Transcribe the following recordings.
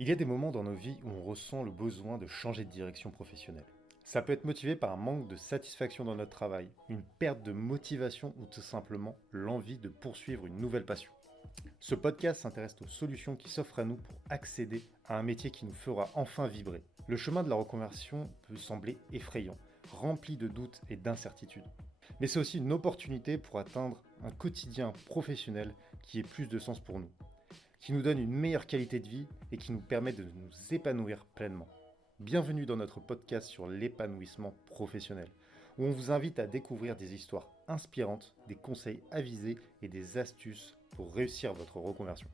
Il y a des moments dans nos vies où on ressent le besoin de changer de direction professionnelle. Ça peut être motivé par un manque de satisfaction dans notre travail, une perte de motivation ou tout simplement l'envie de poursuivre une nouvelle passion. Ce podcast s'intéresse aux solutions qui s'offrent à nous pour accéder à un métier qui nous fera enfin vibrer. Le chemin de la reconversion peut sembler effrayant, rempli de doutes et d'incertitudes. Mais c'est aussi une opportunité pour atteindre un quotidien professionnel qui ait plus de sens pour nous, qui nous donne une meilleure qualité de vie et qui nous permet de nous épanouir pleinement. Bienvenue dans notre podcast sur l'épanouissement professionnel, où on vous invite à découvrir des histoires inspirantes, des conseils avisés et des astuces pour réussir votre reconversion.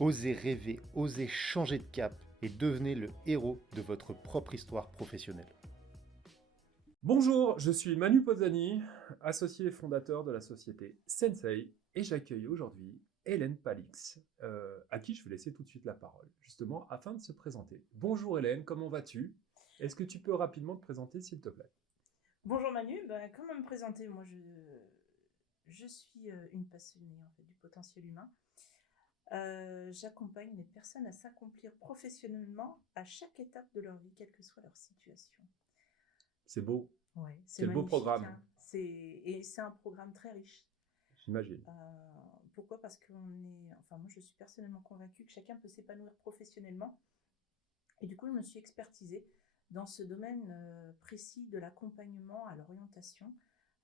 Osez rêver, osez changer de cap et devenez le héros de votre propre histoire professionnelle. Bonjour, je suis Manu Pozzani, associé et fondateur de la société Sensei, et j'accueille aujourd'hui Hélène Palix, à qui je vais laisser tout de suite la parole, justement, afin de se présenter. Bonjour Hélène, comment vas-tu? Est-ce que tu peux rapidement te présenter, s'il te plaît? Bonjour Manu, comment me présenter? Moi je suis une passionnée en fait, du potentiel humain. J'accompagne les personnes à s'accomplir professionnellement à chaque étape de leur vie, quelle que soit leur situation. C'est beau, Ouais, c'est le beau magnifique, programme, hein. C'est un programme très riche. j'imagine. Pourquoi? Parce que moi je suis personnellement convaincue que chacun peut s'épanouir professionnellement. Et du coup, je me suis expertisée dans ce domaine précis de l'accompagnement à l'orientation,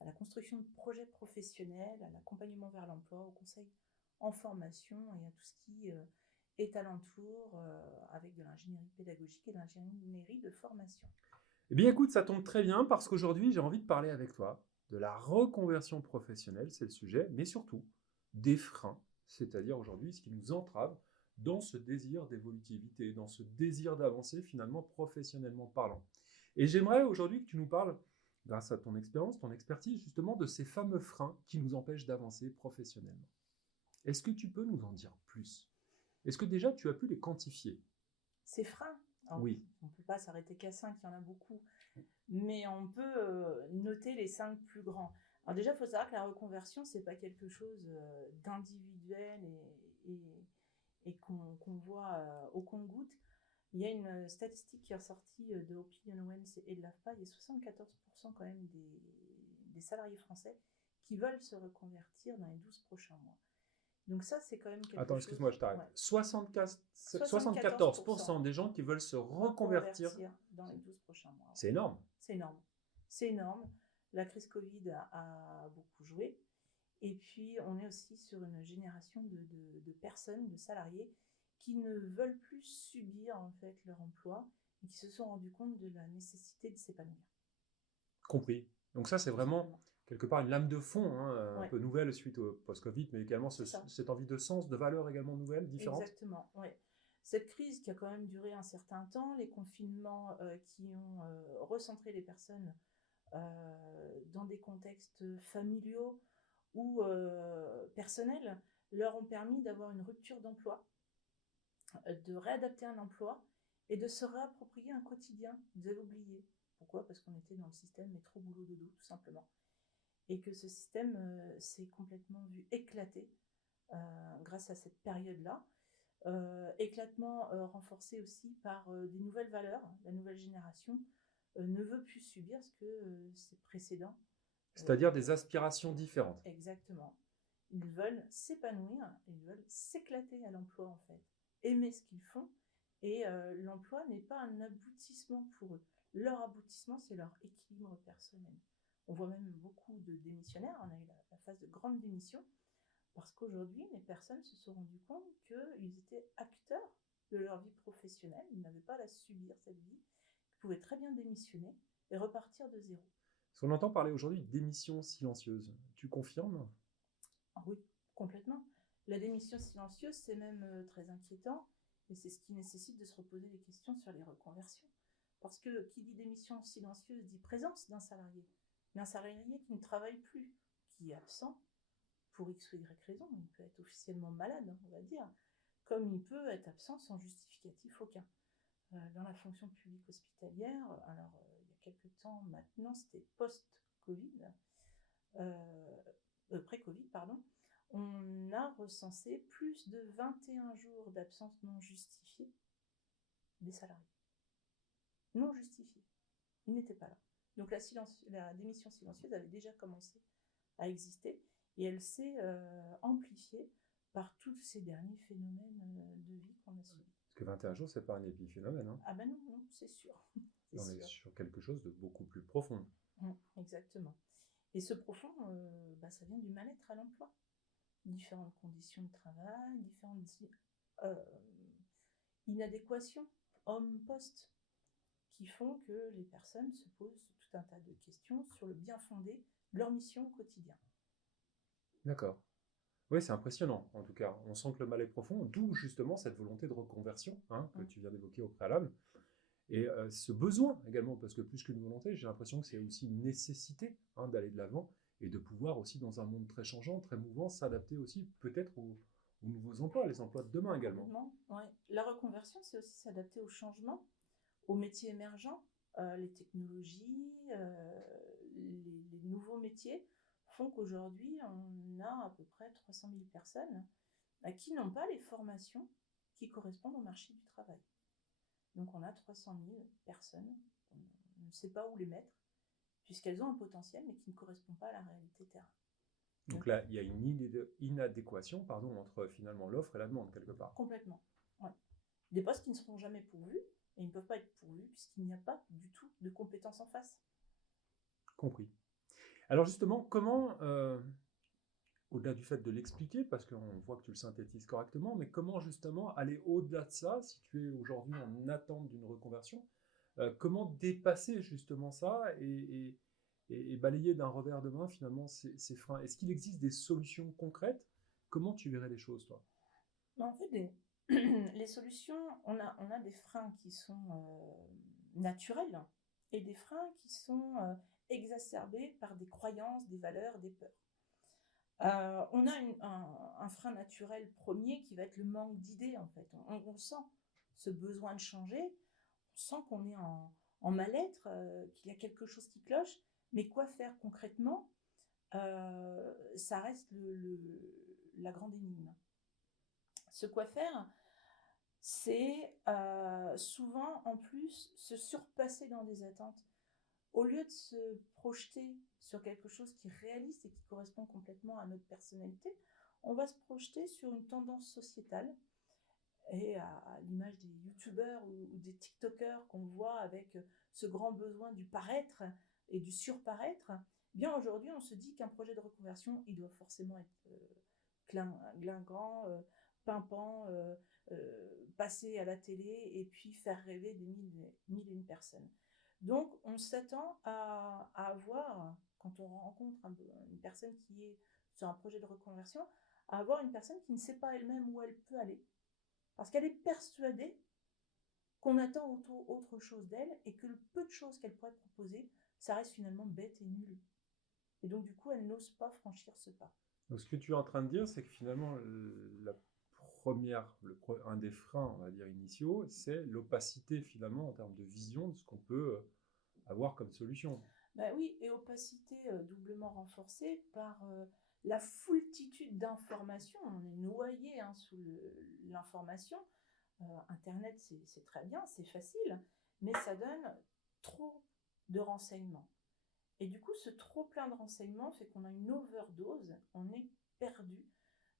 à la construction de projets professionnels, à l'accompagnement vers l'emploi, au conseil en formation et à tout ce qui est alentour avec de l'ingénierie pédagogique et de l'ingénierie de formation. Eh bien écoute, ça tombe très bien parce qu'aujourd'hui j'ai envie de parler avec toi de la reconversion professionnelle, c'est le sujet, mais surtout des freins, c'est-à-dire aujourd'hui ce qui nous entrave dans ce désir d'évolutivité, dans ce désir d'avancer finalement professionnellement parlant. Et j'aimerais aujourd'hui que tu nous parles, grâce à ton expérience, ton expertise justement, de ces fameux freins qui nous empêchent d'avancer professionnellement. Est-ce que tu peux nous en dire plus? Est-ce que déjà tu as pu les quantifier? Ces freins, alors, Oui. on ne peut pas s'arrêter qu'à 5, il y en a beaucoup, mais on peut noter les 5 plus grands. Alors déjà, il faut savoir que la reconversion, c'est pas quelque chose d'individuel et qu'on voit au compte-gouttes. Il y a une statistique qui est ressortie de OpinionWay et de l'AFPA, il y a 74% quand même des salariés français qui veulent se reconvertir dans les 12 prochains mois. Donc ça, c'est quand même quelque Attends, chose. excuse-moi, je t'arrête. Ouais. 74% des gens qui veulent se reconvertir, dans les 12 prochains mois. Ouais. c'est énorme. C'est énorme. C'est énorme. La crise Covid a beaucoup joué. Et puis, on est aussi sur une génération de personnes, de salariés, qui ne veulent plus subir en fait leur emploi et qui se sont rendus compte de la nécessité de s'épanouir. Compris. Donc ça, c'est Tout vraiment simplement. quelque part une lame de fond, un Ouais, peu nouvelle suite au post-Covid, mais également c'est ça. cette envie de sens, de valeur également nouvelle, différente. Exactement. Ouais. Cette crise qui a quand même duré un certain temps, les confinements qui ont recentré les personnes dans des contextes familiaux ou personnels, leur ont permis d'avoir une rupture d'emploi, de réadapter un emploi et de se réapproprier un quotidien, de l'oublier. Pourquoi? Parce qu'on était dans le système métro boulot dodo, tout simplement. Et que ce système s'est complètement vu éclater grâce à cette période-là. Éclatement renforcé aussi par des nouvelles valeurs. La nouvelle génération ne veut plus subir ce que ses précédents. C'est-à-dire des aspirations différentes. Exactement. Ils veulent s'épanouir, ils veulent s'éclater à l'emploi en fait, aimer ce qu'ils font, et l'emploi n'est pas un aboutissement pour eux. Leur aboutissement, c'est leur équilibre personnel. On voit même beaucoup de démissionnaires, on a eu la phase de grande démission, parce qu'aujourd'hui, les personnes se sont rendues compte qu'ils étaient acteurs de leur vie professionnelle, ils n'avaient pas à la subir cette vie, ils pouvaient très bien démissionner et repartir de zéro. Parce qu'on entend parler aujourd'hui de démission silencieuse. Tu confirmes? Ah oui, complètement. La démission silencieuse, c'est même très inquiétant, et c'est ce qui nécessite de se reposer des questions sur les reconversions. Parce que qui dit démission silencieuse dit présence d'un salarié. Mais un salarié qui ne travaille plus, qui est absent, pour X ou Y raison, il peut être officiellement malade, on va dire, comme il peut être absent sans justificatif aucun. Dans la fonction publique hospitalière, alors il y a quelques temps maintenant, c'était post-Covid, pré-Covid, pardon, on a recensé plus de 21 jours d'absence non justifiée des salariés. Non justifiée. Ils n'étaient pas là. Donc la démission silencieuse avait déjà commencé à exister et elle s'est amplifiée par tous ces derniers phénomènes de vie qu'on a subis. Parce que 21 jours, c'est pas un épiphénomène. Hein. Ah ben non, c'est sûr. On est sur quelque chose de beaucoup plus profond. Exactement. Et ce profond, ça vient du mal-être à l'emploi. Différentes conditions de travail, différentes inadéquations homme-poste qui font que les personnes se posent tout un tas de questions sur le bien fondé de leur mission au quotidien. D'accord. Oui, c'est impressionnant, en tout cas. On sent que le mal est profond, d'où justement cette volonté de reconversion que tu viens d'évoquer au préalable. Et ce besoin également, parce que plus qu'une volonté, j'ai l'impression que c'est aussi une nécessité d'aller de l'avant et de pouvoir aussi, dans un monde très changeant, très mouvant, s'adapter aussi peut-être aux nouveaux emplois, les emplois de demain également. Ouais. La reconversion, c'est aussi s'adapter au changement, aux métiers émergents, les technologies, les nouveaux métiers font qu'aujourd'hui, on a à peu près 300 000 personnes qui n'ont pas les formations qui correspondent au marché du travail. Donc on a 300 000 personnes, on ne sait pas où les mettre, puisqu'elles ont un potentiel, mais qui ne correspond pas à la réalité terrain. Donc là, il y a une inadéquation entre finalement l'offre et la demande, quelque part. Complètement, ouais. Des postes qui ne seront jamais pourvus, et ils ne peuvent pas être pourvus, puisqu'il n'y a pas du tout de compétences en face. Compris. Alors justement, comment, au-delà du fait de l'expliquer, parce qu'on voit que tu le synthétises correctement, mais comment justement aller au-delà de ça, si tu es aujourd'hui en attente d'une reconversion, comment dépasser justement ça et balayer d'un revers de main finalement ces freins? Est-ce qu'il existe des solutions concrètes? Comment tu verrais les choses, toi? En fait, les solutions, on a des freins qui sont naturels et des freins qui sont exacerbés par des croyances, des valeurs, des peurs. On a un frein naturel premier qui va être le manque d'idées, en fait. On sent ce besoin de changer, on sent qu'on est en mal-être, qu'il y a quelque chose qui cloche, mais quoi faire concrètement, ça reste la grande énigme. Ce quoi faire, c'est souvent en plus se surpasser dans des attentes. Au lieu de se projeter sur quelque chose qui est réaliste et qui correspond complètement à notre personnalité, on va se projeter sur une tendance sociétale. Et à l'image des youtubeurs ou des tiktokers qu'on voit avec ce grand besoin du paraître et du surparaître, bien aujourd'hui on se dit qu'un projet de reconversion, il doit forcément être glingant, pimpant, passer à la télé et puis faire rêver des mille et une personnes. Donc on s'attend à avoir, quand on rencontre une personne qui est sur un projet de reconversion, à avoir une personne qui ne sait pas elle-même où elle peut aller, parce qu'elle est persuadée qu'on attend autre chose d'elle et que le peu de choses qu'elle pourrait proposer, ça reste finalement bête et nul. Et donc du coup, elle n'ose pas franchir ce pas. Donc ce que tu es en train de dire, c'est que finalement, un des freins, on va dire, initiaux, c'est l'opacité finalement en termes de vision de ce qu'on peut avoir comme solution. Oui, et opacité doublement renforcée par la foultitude d'informations. On est noyé sous l'information. Internet, c'est très bien, c'est facile, mais ça donne trop de renseignements. Et du coup, ce trop plein de renseignements fait qu'on a une overdose, on est perdu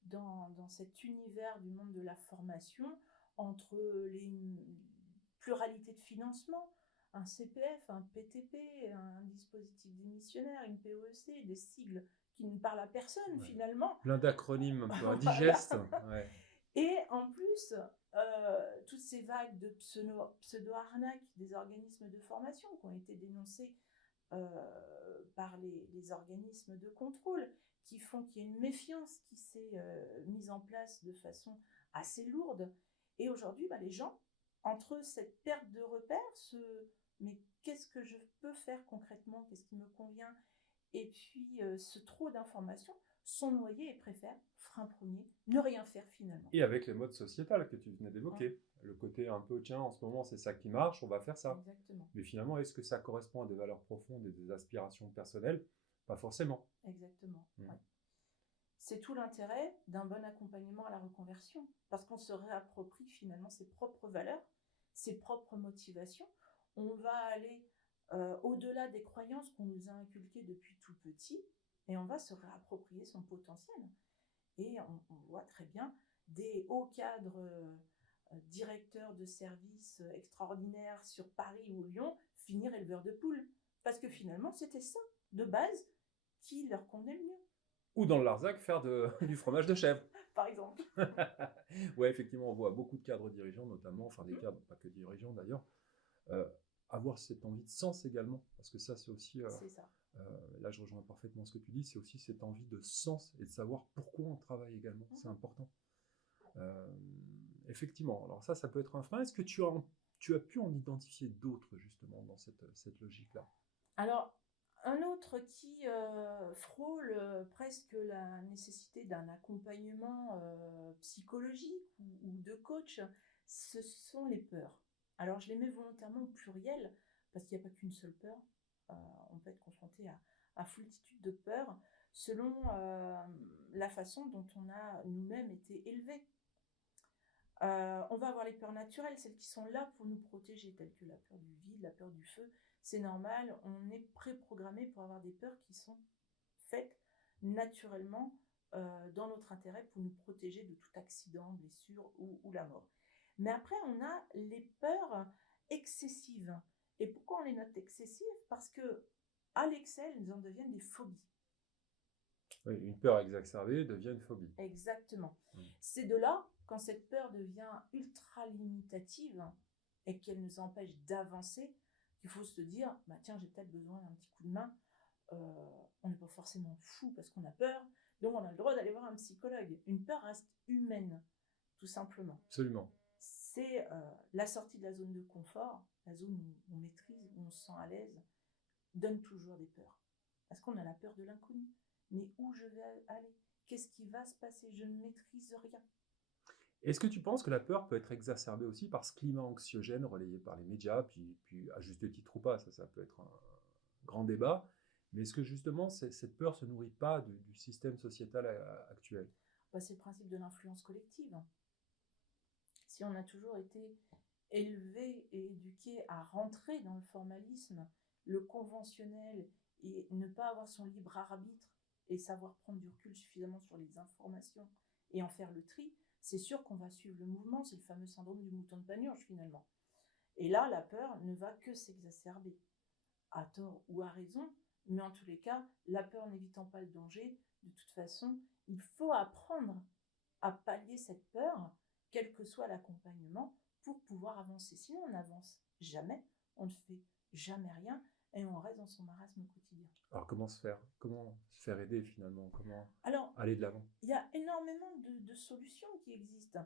dans cet univers du monde de la formation, entre les pluralités de financement, un CPF, un PTP, un dispositif démissionnaire, une POEC, des sigles qui ne parlent à personne finalement. Plein d'acronymes un peu indigestes. Ouais. Et en plus, toutes ces vagues de pseudo-arnaques des organismes de formation qui ont été dénoncées par les organismes de contrôle, qui font qu'il y a une méfiance qui s'est mise en place de façon assez lourde. Et aujourd'hui, les gens, entre cette perte de repères, mais qu'est-ce que je peux faire concrètement, qu'est-ce qui me convient, et puis ce trop d'informations, sont noyés et préfèrent, frein premier, ne rien faire finalement. Et avec les modes sociétales que tu venais d'évoquer. Le côté un peu, tiens, en ce moment, c'est ça qui marche, on va faire ça. Exactement. Mais finalement, est-ce que ça correspond à des valeurs profondes et des aspirations personnelles? Pas forcément. Exactement, ouais. C'est tout l'intérêt d'un bon accompagnement à la reconversion, parce qu'on se réapproprie finalement ses propres valeurs, ses propres motivations. On va aller au-delà des croyances qu'on nous a inculquées depuis tout petit et on va se réapproprier son potentiel. Et on voit très bien des hauts cadres directeurs de services extraordinaires sur Paris ou Lyon finir éleveurs de poules. Parce que finalement, c'était ça, de base, qui leur convenait le mieux, Ou dans le Larzac, faire du fromage de chèvre. par exemple. Ouais, effectivement, on voit beaucoup de cadres dirigeants, notamment, enfin des cadres, pas que dirigeants d'ailleurs, euh, avoir cette envie de sens également. Parce que ça, c'est aussi, C'est ça. là je rejoins parfaitement ce que tu dis, c'est aussi cette envie de sens et de savoir pourquoi on travaille également. C'est important. Euh, Effectivement, alors ça peut être un frein. Est-ce que tu as pu en identifier d'autres, justement, dans cette logique-là? Alors, un autre qui frôle presque la nécessité d'un accompagnement psychologique ou de coach, ce sont les peurs. Alors, je les mets volontairement au pluriel, parce qu'il n'y a pas qu'une seule peur. On peut être confronté à foultitude de peurs selon la façon dont on a nous-mêmes été élevés. On va avoir les peurs naturelles, celles qui sont là pour nous protéger, telles que la peur du vide, la peur du feu. C'est normal, on est préprogrammé pour avoir des peurs qui sont faites naturellement dans notre intérêt pour nous protéger de tout accident, blessure ou la mort. Mais après, on a les peurs excessives. Et pourquoi on les note excessives? Parce que à l'excès, elles en deviennent des phobies. Oui, une peur exacerbée devient une phobie. Exactement. C'est de là, quand cette peur devient ultra limitative et qu'elle nous empêche d'avancer, qu'il faut se dire, bah tiens, j'ai peut-être besoin d'un petit coup de main. On n'est pas forcément fou parce qu'on a peur, donc on a le droit d'aller voir un psychologue. Une peur reste humaine, tout simplement. Absolument. C'est la sortie de la zone de confort, la zone où on maîtrise, où on se sent à l'aise, donne toujours des peurs. Parce qu'on a la peur de l'inconnu. Mais où je vais aller? Qu'est-ce qui va se passer? Je ne maîtrise rien. Est-ce que tu penses que la peur peut être exacerbée aussi par ce climat anxiogène relayé par les médias, puis à juste titre ou pas, ça peut être un grand débat, mais est-ce que justement cette peur se nourrit pas du système sociétal actuel? Bah, c'est le principe de l'influence collective. Si on a toujours été élevé et éduqué à rentrer dans le formalisme, le conventionnel, et ne pas avoir son libre arbitre et savoir prendre du recul suffisamment sur les informations et en faire le tri, c'est sûr qu'on va suivre le mouvement. C'est le fameux syndrome du mouton de Panurge finalement. Et là, la peur ne va que s'exacerber, à tort ou à raison, mais en tous les cas, la peur n'évitant pas le danger, de toute façon, il faut apprendre à pallier cette peur, quel que soit l'accompagnement, pour pouvoir avancer. Sinon, on n'avance jamais, on ne fait jamais rien et on reste dans son marasme quotidien. Alors comment se faire? Comment se faire aider finalement? Comment Alors, aller de l'avant? il y a énormément de solutions qui existent.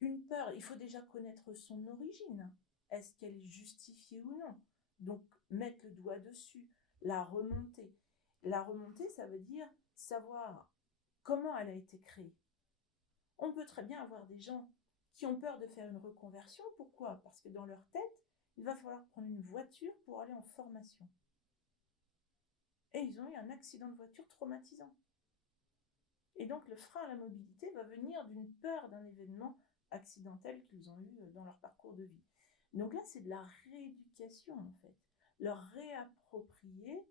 Une peur, il faut déjà connaître son origine. Est-ce qu'elle est justifiée ou non? Donc, mettre le doigt dessus, la remonter. La remonter, ça veut dire savoir comment elle a été créée. On peut très bien avoir des gens qui ont peur de faire une reconversion. Pourquoi? Parce que dans leur tête, il va falloir prendre une voiture pour aller en formation. Et ils ont eu un accident de voiture traumatisant. Et donc le frein à la mobilité va venir d'une peur d'un événement accidentel qu'ils ont eu dans leur parcours de vie. Donc là, c'est de la rééducation en fait. Leur réapproprier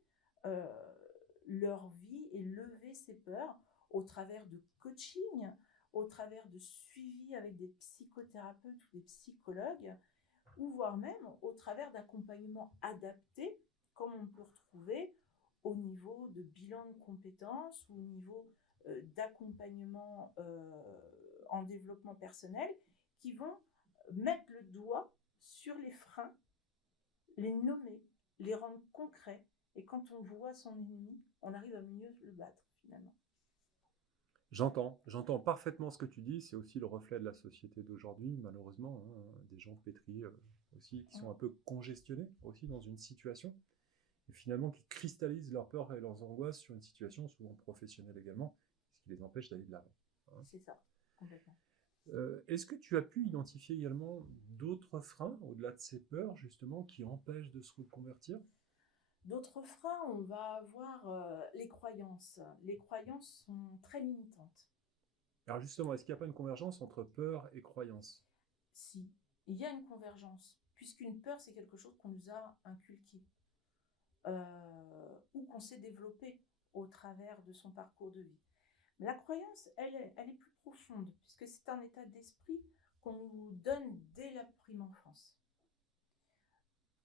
leur vie et lever ces peurs au travers de coaching, au travers de suivi avec des psychothérapeutes ou des psychologues, ou voire même au travers d'accompagnements adaptés, comme on peut retrouver au niveau de bilan de compétences ou au niveau d'accompagnement en développement personnel, qui vont mettre le doigt sur les freins, les nommer, les rendre concrets. Et quand on voit son ennemi, on arrive à mieux le battre finalement. J'entends parfaitement ce que tu dis. C'est aussi le reflet de la société d'aujourd'hui, malheureusement, hein, des gens pétris aussi, qui sont un peu congestionnés aussi dans une situation, et finalement qui cristallisent leurs peurs et leurs angoisses sur une situation, souvent professionnelle également, ce qui les empêche d'aller de l'avant. Hein. C'est ça, complètement. Est-ce que tu as pu identifier également d'autres freins, au-delà de ces peurs, justement, qui empêchent de se reconvertir? D'autres freins, on va avoir les croyances. Les croyances sont très limitantes. Alors justement, est-ce qu'il n'y a pas une convergence entre peur et croyance? Si, il y a une convergence, puisqu'une peur, c'est quelque chose qu'on nous a inculqué, ou qu'on s'est développé au travers de son parcours de vie. Mais la croyance, elle est plus profonde, puisque c'est un état d'esprit qu'on nous donne dès la prime enfance.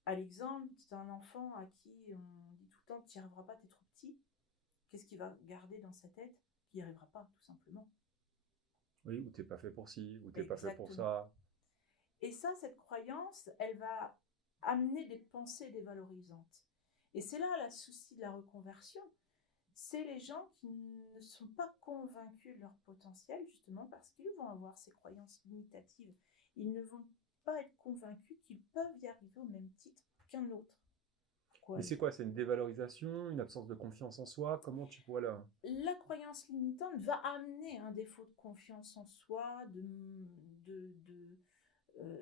À l'exemple d'un enfant à qui on dit tout le temps, tu n'y arriveras pas, tu es trop petit, qu'est-ce qu'il va garder dans sa tête? Qu'il n'y arrivera pas, tout simplement. Oui, ou t'es pas fait pour ci, ou t'es pas fait pour Exactement. ça. Et ça, cette croyance, elle va amener des pensées dévalorisantes. Et c'est là le souci de la reconversion. C'est les gens qui ne sont pas convaincus de leur potentiel, justement parce qu'ils vont avoir ces croyances limitatives. Ils ne vont pas être convaincus qu'ils peuvent y arriver au même titre qu'un autre. Mais c'est quoi? C'est une dévalorisation, une absence de confiance en soi? Comment tu vois là? La croyance limitante va amener un défaut de confiance en soi,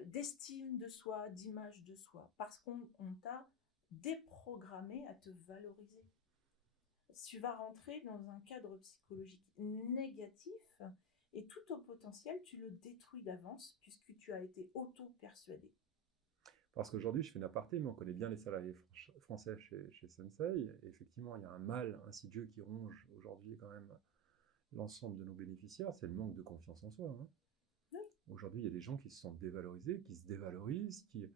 d'estime de soi, d'image de soi, parce qu'on t'a déprogrammé à te valoriser. Tu vas rentrer dans un cadre psychologique négatif et tout ton potentiel, tu le détruis d'avance puisque tu as été auto-persuadé. Parce qu'aujourd'hui, je fais une aparté, mais on connaît bien les salariés français chez Sensei. Et effectivement, il y a un mal insidieux qui ronge aujourd'hui quand même l'ensemble de nos bénéficiaires, c'est le manque de confiance en soi. Hein. Oui. Aujourd'hui, il y a des gens qui se sentent dévalorisés, qui se dévalorisent, qui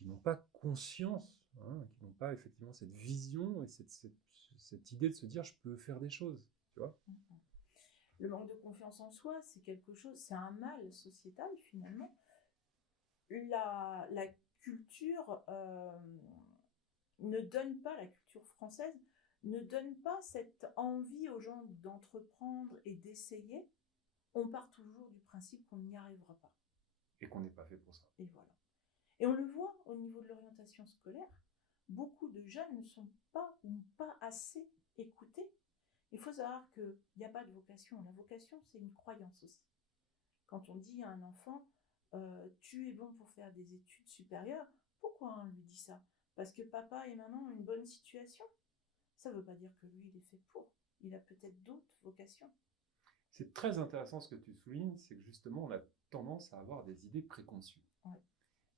n'ont pas conscience, hein, qui n'ont pas effectivement cette vision et cette idée de se dire je peux faire des choses, tu vois. Le manque de confiance en soi, c'est quelque chose, c'est un mal sociétal finalement. La culture ne donne pas, la culture française ne donne pas cette envie aux gens d'entreprendre et d'essayer. On part toujours du principe qu'on n'y arrivera pas. Et qu'on n'est pas fait pour ça. Et voilà. Et on le voit au niveau de l'orientation scolaire, beaucoup de jeunes ne sont pas ou pas assez écoutés. Il faut savoir qu'il n'y a pas de vocation. La vocation, c'est une croyance aussi. Quand on dit à un enfant, tu es bon pour faire des études supérieures, pourquoi on lui dit ça? Parce que papa et maman ont une bonne situation. Ça ne veut pas dire que lui, il est fait pour. Il a peut-être d'autres vocations. C'est très intéressant ce que tu soulignes, c'est que justement, on a tendance à avoir des idées préconçues, ouais,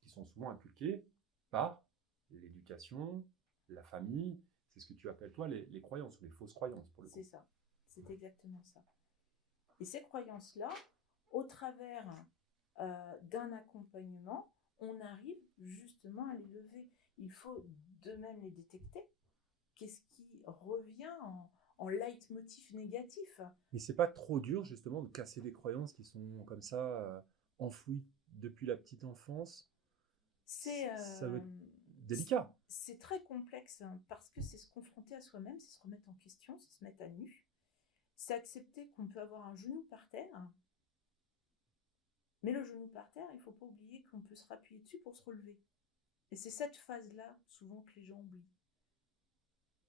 qui sont souvent inculquées par l'éducation, la famille, c'est ce que tu appelles toi les croyances, ou les fausses croyances pour le coup. C'est ça, c'est exactement ça. Et ces croyances-là, au travers d'un accompagnement, on arrive justement à les lever. Il faut de même les détecter. Qu'est-ce qui revient en leitmotiv négatif? Mais c'est pas trop dur justement de casser des croyances qui sont comme ça enfouies depuis la petite enfance? Ça va être délicat. C'est très complexe hein, parce que c'est se confronter à soi-même, c'est se remettre en question, c'est se mettre à nu. C'est accepter qu'on peut avoir un genou par terre. Mais le genou par terre, il ne faut pas oublier qu'on peut se rappuyer dessus pour se relever. Et c'est cette phase-là, souvent, que les gens oublient.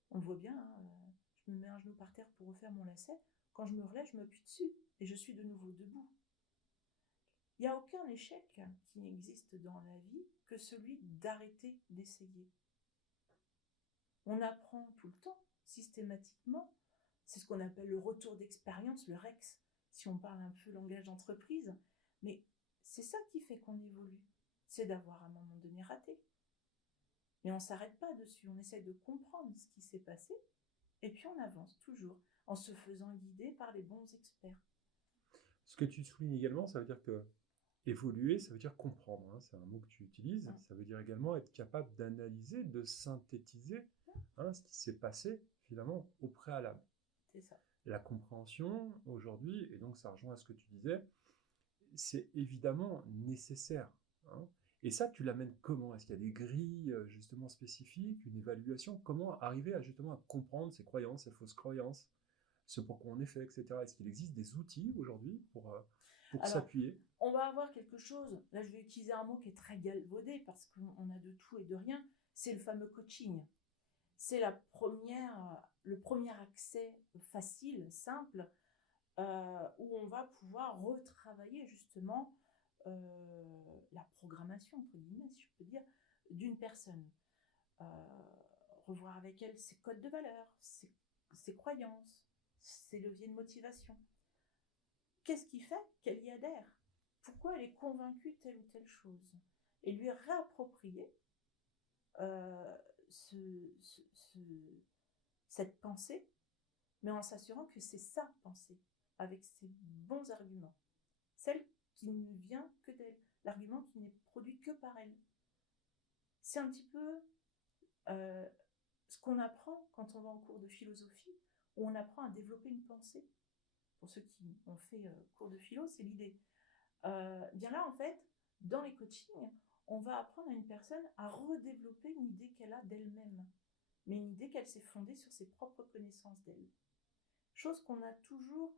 On le voit bien, hein, je me mets un genou par terre pour refaire mon lacet. Quand je me relève, je m'appuie dessus et je suis de nouveau debout. Il n'y a aucun échec qui n'existe dans la vie que celui d'arrêter d'essayer. On apprend tout le temps, systématiquement. C'est ce qu'on appelle le retour d'expérience, le REX, si on parle un peu langage d'entreprise. Mais c'est ça qui fait qu'on évolue. C'est d'avoir à un moment donné raté. Mais on ne s'arrête pas dessus. On essaie de comprendre ce qui s'est passé. Et puis on avance toujours en se faisant guider par les bons experts. Ce que tu soulignes également, ça veut dire que évoluer, ça veut dire comprendre. Hein, c'est un mot que tu utilises. Ça veut dire également être capable d'analyser, de synthétiser ce qui s'est passé finalement au préalable. C'est ça. La compréhension aujourd'hui, et donc ça rejoint à ce que tu disais, c'est évidemment nécessaire. Hein. Et ça, tu l'amènes comment? Est-ce qu'il y a des grilles justement spécifiques, une évaluation? Comment arriver à justement à comprendre ces croyances, ces fausses croyances, ce pourquoi on est fait, etc. Est-ce qu'il existe des outils aujourd'hui pour s'appuyer? On va avoir quelque chose, là je vais utiliser un mot qui est très galvaudé parce qu'on a de tout et de rien, c'est le fameux coaching. C'est le premier accès facile, simple, où on va pouvoir retravailler justement la programmation, entre guillemets, si je peux dire, d'une personne. Revoir avec elle ses codes de valeur, ses croyances, ses leviers de motivation. Qu'est-ce qui fait qu'elle y adhère? pourquoi elle est convaincue de telle ou telle chose, et lui réapproprier euh, ce- ce- ce- cette pensée, mais en s'assurant que c'est sa pensée, avec ses bons arguments, celle qui ne vient que d'elle, l'argument qui n'est produit que par elle. C'est un petit peu euh, ce qu'on apprend quand on va en cours de philosophie, où on apprend à développer une pensée. Pour ceux qui ont fait cours de philo, c'est l'idée. Bien là, en fait, dans les coachings, on va apprendre à une personne à redévelopper une idée qu'elle a d'elle-même, mais une idée qu'elle s'est fondée sur ses propres connaissances d'elle. Chose qu'on a toujours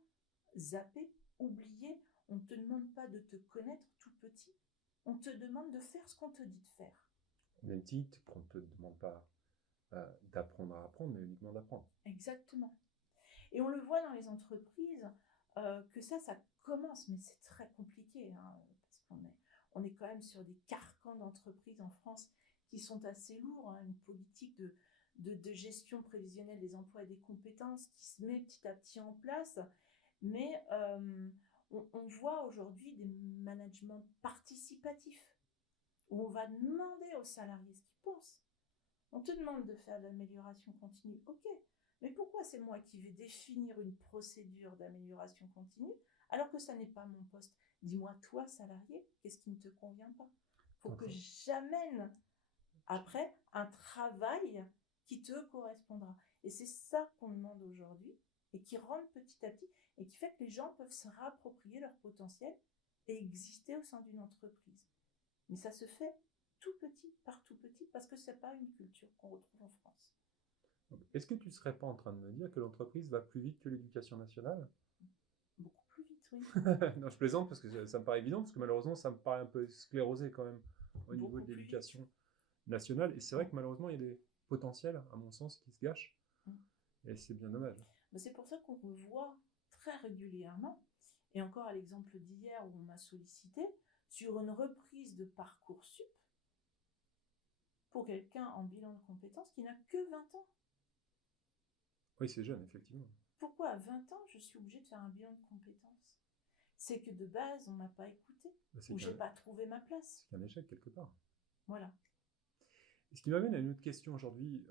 zappée, oubliée. On ne te demande pas de te connaître tout petit, on te demande de faire ce qu'on te dit de faire. Au même titre qu'on ne te demande pas d'apprendre à apprendre, mais uniquement d'apprendre. Exactement. Et on le voit dans les entreprises, que ça commence, mais c'est très compliqué, hein, parce on est quand même sur des carcans d'entreprises en France qui sont assez lourds, hein, une politique de gestion prévisionnelle des emplois et des compétences qui se met petit à petit en place, mais on voit aujourd'hui des managements participatifs, où on va demander aux salariés ce qu'ils pensent. On te demande de faire de l'amélioration continue, ok, mais pourquoi c'est moi qui vais définir une procédure d'amélioration continue alors que ça n'est pas mon poste? Dis-moi, toi, salarié, qu'est-ce qui ne te convient pas? Il faut que j'amène après un travail qui te correspondra. Et c'est ça qu'on demande aujourd'hui et qui rentre petit à petit et qui fait que les gens peuvent se réapproprier leur potentiel et exister au sein d'une entreprise. Mais ça se fait tout petit par tout petit parce que ce n'est pas une culture qu'on retrouve en France. Est-ce que tu ne serais pas en train de me dire que l'entreprise va plus vite que l'éducation nationale? Beaucoup plus vite, oui. Non, je plaisante parce que ça me paraît évident, parce que malheureusement, ça me paraît un peu sclérosé quand même au niveau de l'éducation nationale. Et c'est vrai que malheureusement, il y a des potentiels, à mon sens, qui se gâchent. Et c'est bien dommage. C'est pour ça qu'on revoit très régulièrement, et encore à l'exemple d'hier où on m'a sollicité, sur une reprise de Parcoursup pour quelqu'un en bilan de compétences qui n'a que 20 ans. Oui, c'est jeune, effectivement. Pourquoi à 20 ans, je suis obligée de faire un bilan de compétences? C'est que de base, on m'a pas écouté, ou j'ai pas trouvé ma place. C'est un échec quelque part. Voilà. Et ce qui m'amène à une autre question aujourd'hui.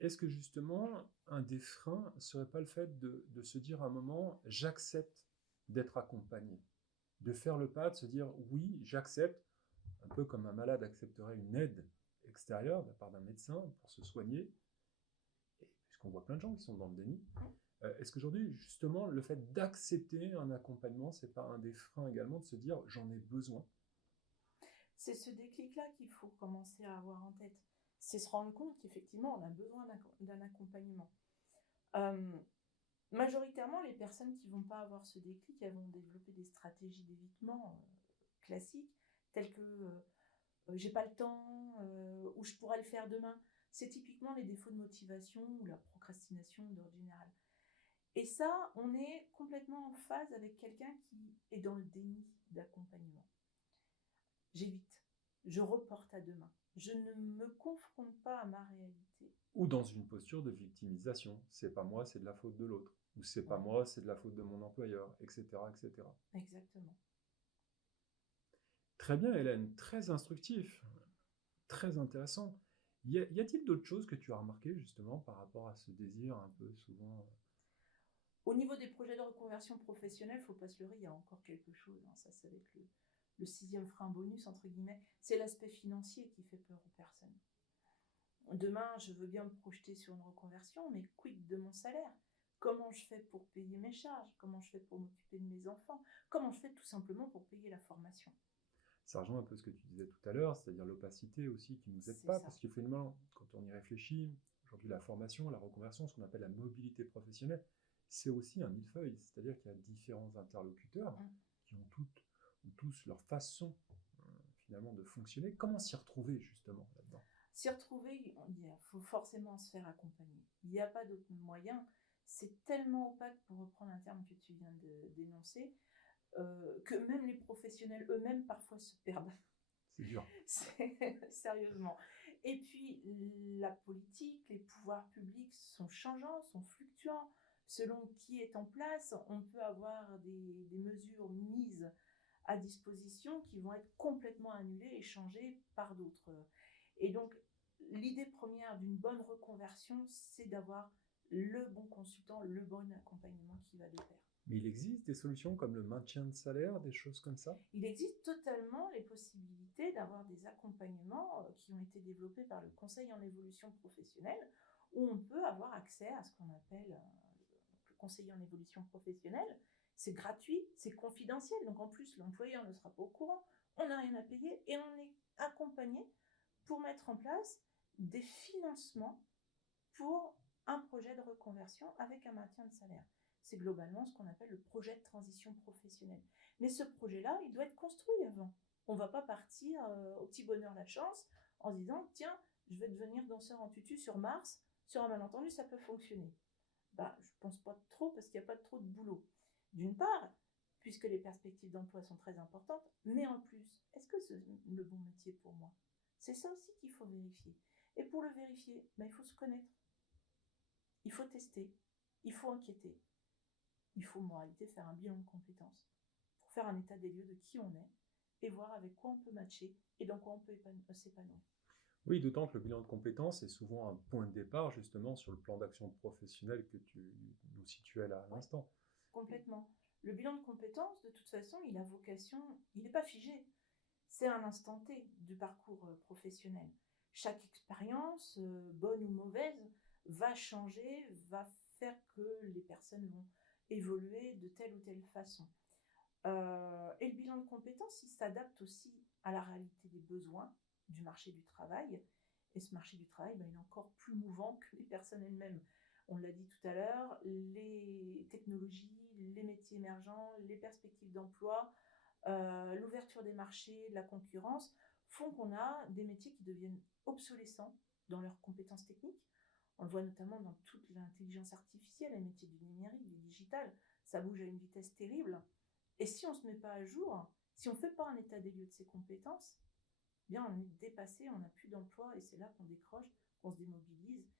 Est-ce que justement, un des freins ne serait pas le fait de se dire à un moment, j'accepte d'être accompagné, de faire le pas, de se dire, oui, j'accepte, un peu comme un malade accepterait une aide extérieure de la part d'un médecin pour se soigner, et puisqu'on voit plein de gens qui sont dans le déni. Est-ce qu'aujourd'hui, justement, le fait d'accepter un accompagnement, c'est pas un des freins également de se dire, j'en ai besoin? C'est ce déclic-là qu'il faut commencer à avoir en tête. C'est se rendre compte qu'effectivement, on a besoin d'un accompagnement. Majoritairement, les personnes qui ne vont pas avoir ce déclic, elles vont développer des stratégies d'évitement classiques, telles que j'ai pas le temps, ou je pourrais le faire demain. C'est typiquement les défauts de motivation ou la procrastination d'ordre général. Et ça, on est complètement en phase avec quelqu'un qui est dans le déni d'accompagnement. J'évite, je reporte à demain. Je ne me confronte pas à ma réalité. Ou dans une posture de victimisation. C'est pas moi, c'est de la faute de l'autre. Ou c'est pas moi, c'est de la faute de mon employeur, etc., etc. Exactement. Très bien, Hélène, très instructif, très intéressant. Y a-t-il d'autres choses que tu as remarquées justement par rapport à ce désir un peu souvent... Au niveau des projets de reconversion professionnelle, il ne faut pas se leurrer, il y a encore quelque chose. Hein, ça, c'est avec le 6e frein bonus, entre guillemets. C'est l'aspect financier qui fait peur aux personnes. Demain, je veux bien me projeter sur une reconversion, mais quid de mon salaire? Comment je fais pour payer mes charges? Comment je fais pour m'occuper de mes enfants? Comment je fais tout simplement pour payer la formation? Ça rejoint un peu ce que tu disais tout à l'heure, c'est-à-dire l'opacité aussi qui ne nous aide pas, parce qu'il finalement, quand on y réfléchit, aujourd'hui la formation, la reconversion, ce qu'on appelle la mobilité professionnelle, c'est aussi un millefeuille, c'est-à-dire qu'il y a différents interlocuteurs qui ont toutes ou tous leur façon finalement de fonctionner. Comment s'y retrouver justement là-dedans? S'y retrouver, il faut forcément se faire accompagner. Il n'y a pas d'autre moyen. C'est tellement opaque, pour reprendre un terme que tu viens de dénoncer, que même les professionnels eux-mêmes parfois se perdent. C'est dur. Sérieusement. Et puis, la politique, les pouvoirs publics sont changeants, sont fluctuants. Selon qui est en place, on peut avoir des mesures mises à disposition qui vont être complètement annulées et changées par d'autres. Et donc, l'idée première d'une bonne reconversion, c'est d'avoir le bon consultant, le bon accompagnement qui va de pair. Mais il existe des solutions comme le maintien de salaire, des choses comme ça? Il existe totalement les possibilités d'avoir des accompagnements qui ont été développés par le Conseil en évolution professionnelle, où on peut avoir accès à ce qu'on appelle le conseiller en évolution professionnelle. C'est gratuit, c'est confidentiel, donc en plus l'employeur ne sera pas au courant, on n'a rien à payer et on est accompagné pour mettre en place des financements pour un projet de reconversion avec un maintien de salaire. C'est globalement ce qu'on appelle le projet de transition professionnelle. Mais ce projet-là, il doit être construit avant. On ne va pas partir au petit bonheur la chance en se disant « Tiens, je vais devenir danseur en tutu sur Mars, sur un malentendu, ça peut fonctionner. » Je ne pense pas trop parce qu'il n'y a pas trop de boulot. D'une part, puisque les perspectives d'emploi sont très importantes, mais en plus, est-ce que c'est le bon métier pour moi? C'est ça aussi qu'il faut vérifier. Et pour le vérifier, il faut se connaître. Il faut tester, il faut enquêter, il faut en moralité faire un bilan de compétences pour faire un état des lieux de qui on est et voir avec quoi on peut matcher et dans quoi on peut s'épanouir. Oui, d'autant que le bilan de compétences est souvent un point de départ justement sur le plan d'action professionnelle que tu nous situais là à l'instant. Complètement. Le bilan de compétences, de toute façon, il a vocation, il n'est pas figé. C'est un instant T du parcours professionnel. Chaque expérience, bonne ou mauvaise, va changer, va faire que les personnes vont évoluer de telle ou telle façon. Et le bilan de compétences, il s'adapte aussi à la réalité des besoins du marché du travail. Et ce marché du travail, il est encore plus mouvant que les personnes elles-mêmes. On l'a dit tout à l'heure, les technologies, les métiers émergents, les perspectives d'emploi, l'ouverture des marchés, la concurrence, font qu'on a des métiers qui deviennent obsolescents dans leurs compétences techniques. On le voit notamment dans toute l'intelligence artificielle, les métiers du numérique, du digital. Ça bouge à une vitesse terrible. Et si on ne se met pas à jour, si on ne fait pas un état des lieux de ses compétences, bien on est dépassé, on n'a plus d'emploi et c'est là qu'on décroche, qu'on se démobilise.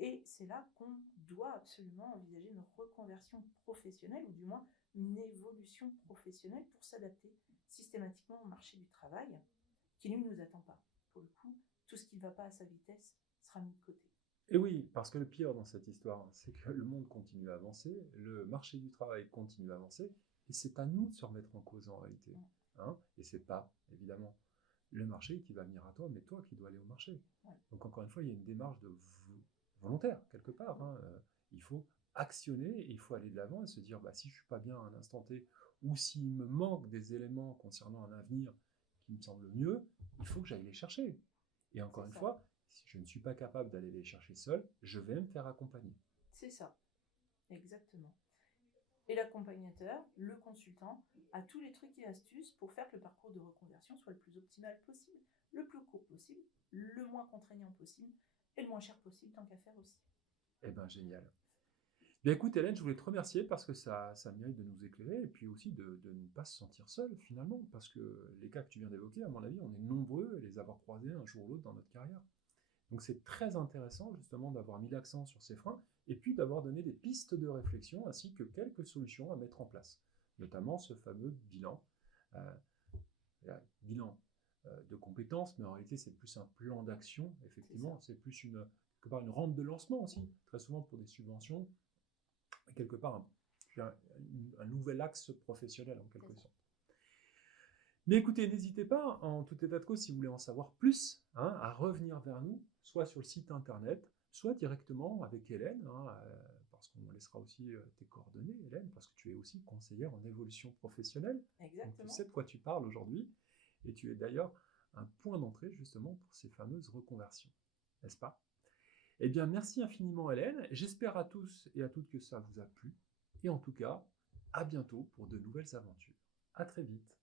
Et c'est là qu'on doit absolument envisager une reconversion professionnelle ou du moins une évolution professionnelle pour s'adapter systématiquement au marché du travail qui, lui, ne nous attend pas. Pour le coup, tout ce qui ne va pas à sa vitesse sera mis de côté. Et oui, parce que le pire dans cette histoire, c'est que le monde continue à avancer, le marché du travail continue à avancer, et c'est à nous de se remettre en cause en réalité. Hein, et c'est pas, évidemment, le marché qui va venir à toi, mais toi qui dois aller au marché. Ouais. Donc encore une fois, il y a une démarche de volontaire, quelque part. Hein. Il faut actionner, et il faut aller de l'avant et se dire, si je suis pas bien à un instant T, ou s'il me manque des éléments concernant un avenir qui me semble mieux, il faut que j'aille les chercher. Et encore une fois, si je ne suis pas capable d'aller les chercher seul, je vais me faire accompagner. C'est ça, exactement. Et l'accompagnateur, le consultant, a tous les trucs et astuces pour faire que le parcours de reconversion soit le plus optimal possible, le plus court possible, le moins contraignant possible et le moins cher possible, tant qu'à faire aussi. Eh bien, génial. Bien écoute Hélène, je voulais te remercier parce que ça mérite de nous éclairer et puis aussi de ne pas se sentir seul finalement, parce que les cas que tu viens d'évoquer, à mon avis, on est nombreux à les avoir croisés un jour ou l'autre dans notre carrière. Donc c'est très intéressant justement d'avoir mis l'accent sur ces freins et puis d'avoir donné des pistes de réflexion ainsi que quelques solutions à mettre en place, notamment ce fameux bilan, bilan de compétences, mais en réalité c'est plus un plan d'action, effectivement, c'est plus une rampe de lancement aussi, très souvent pour des subventions, quelque part un nouvel axe professionnel en quelque sorte. Mais écoutez, n'hésitez pas, en tout état de cause, si vous voulez en savoir plus, à revenir vers nous, soit sur le site internet, soit directement avec Hélène, parce qu'on laissera aussi tes coordonnées, Hélène, parce que tu es aussi conseillère en évolution professionnelle. Exactement. Donc tu sais de quoi tu parles aujourd'hui, et tu es d'ailleurs un point d'entrée justement pour ces fameuses reconversions, n'est-ce pas? Eh bien, merci infiniment Hélène, j'espère à tous et à toutes que ça vous a plu, et en tout cas, à bientôt pour de nouvelles aventures. À très vite.